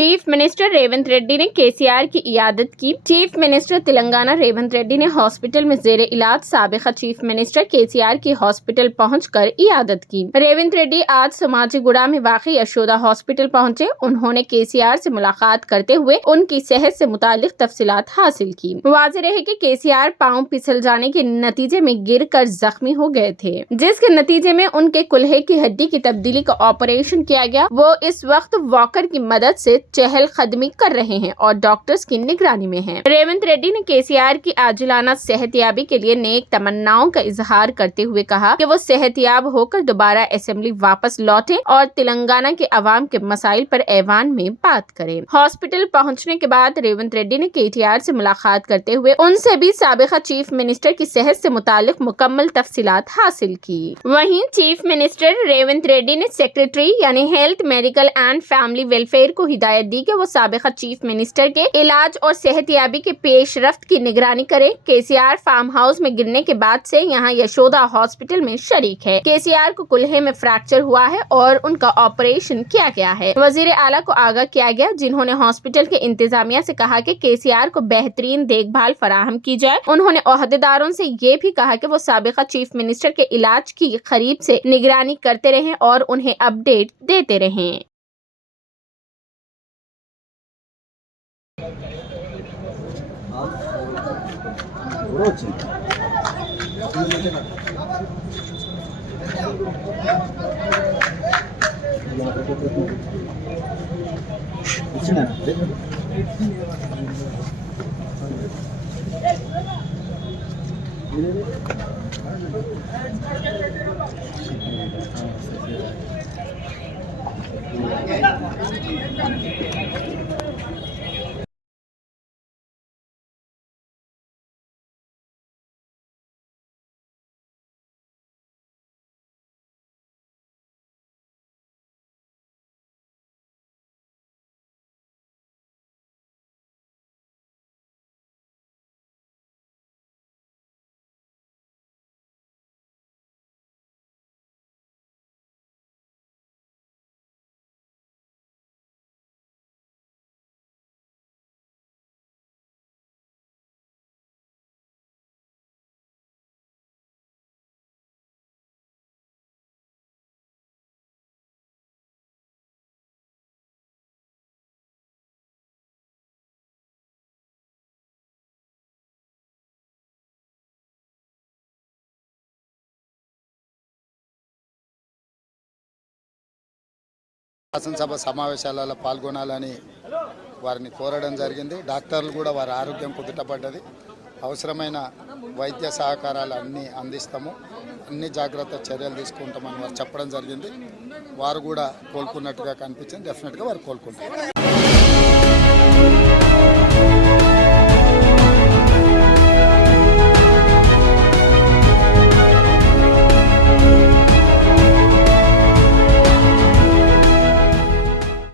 Chief minister Revanth Reddy ने केसीआर की इयादत की। चीफ मिनिस्टर तेलंगाना रेवंत रेड्डी ने हॉस्पिटल में जेर इलाज साबिका चीफ मिनिस्टर केसीआर की हॉस्पिटल पहुंचकर इयादत की। रेवंत रेड्डी आज समाजीगुड़ा में वाक़ई यशोदा हॉस्पिटल पहुंचे। उन्होंने केसीआर से मुलाकात करते हुए उनकी सेहत से मुतालिक तफसीलात हासिल की। वाज़ेह रहे कि केसीआर पांव फिसल जाने के नतीजे में गिर कर जख्मी हो गए थे, जिसके नतीजे में उनके कुल्हे की हड्डी की तब्दीली का ऑपरेशन किया गया। वो इस वक्त वॉकर की मदद से चहलकदमी कर रहे हैं और डॉक्टर्स की निगरानी में हैं। रेवंत रेड्डी ने केसीआर की आजिलाना सेहतयाबी के लिए नेक तमन्नाओं का इजहार करते हुए कहा कि वो सेहतयाब होकर दोबारा असेंबली वापस लौटें और तेलंगाना के अवाम के मसाइल पर ऐवान में बात करें। हॉस्पिटल पहुंचने के बाद रेवंत रेड्डी ने केटीआर से मुलाकात करते हुए उनसे भी साबिका चीफ मिनिस्टर की सेहत से मुतालिक मुकम्मल तफसीलात हासिल की। वहीं चीफ मिनिस्टर रेवंत रेड्डी ने सेक्रेटरी यानी health, medical and family welfare को हिदायत दी कि वो साबिका चीफ मिनिस्टर के इलाज और सेहतयाबी के पेशरफ्त की निगरानी करे। केसीआर फार्म हाउस में गिरने के बाद से यहाँ यशोदा हॉस्पिटल में शरीक है। केसीआर को कुल्हे में फ्रैक्चर हुआ है और उनका ऑपरेशन किया गया है। वजीर आला को आगाह किया गया, जिन्होंने हॉस्पिटल के इंतजामिया से कहा कि केसीआर को बेहतरीन देखभाल फराहम की जाए। उन्होंने ओहदेदारों से ये भी कहा कि वो साबिका चीफ मिनिस्टर के इलाज की करीब से निगरानी करते रहें और उन्हें अपडेट देते रहें। శాసనసభ సమావేశాలలో పాల్గొనాలని వారిని కోరడం జరిగింది. డాక్టర్లు కూడా వారి ఆరోగ్యం కుదుటపడ్డది. అవసరమైన వైద్య సహకారాలు అన్నీ అందిస్తాము, అన్ని జాగ్రత్త చర్యలు తీసుకుంటామని వారు చెప్పడం జరిగింది. వారు కూడా కోలుకున్నట్టుగా కనిపించింది. డెఫినెట్గా వారు కోలుకుంటారు.